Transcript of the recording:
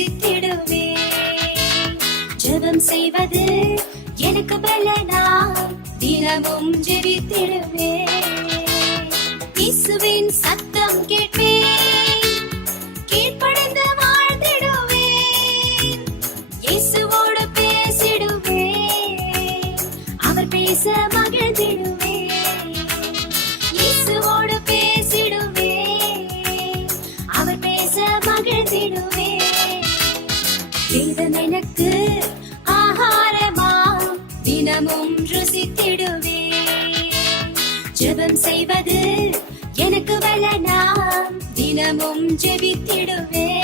ருசித்திடுவே. ஜெபம் செய்வது எனக்கு பலனா, தினமும் ஜெபித்திடுவே. இயேசுவின் சத்தம் கேட்பேன், கீழ்ப்படிந்து வாழ்ந்திடுவேன். இயேசுவோடு பேசிடுவேன், அவர் பேச மகிழ்ந்திடுவேன். இயேசுவோடு பேசிடுவேன், அவர் பேச மகிழ்ந்திடுவேன். வேதம் எனக்கு ஆகாரமாம், தினமும் ருசித்திடுவேன். ஜெபம் செய்வது எனக்கு பலனாம், தினமும் ஜெபித்திடுவேன்.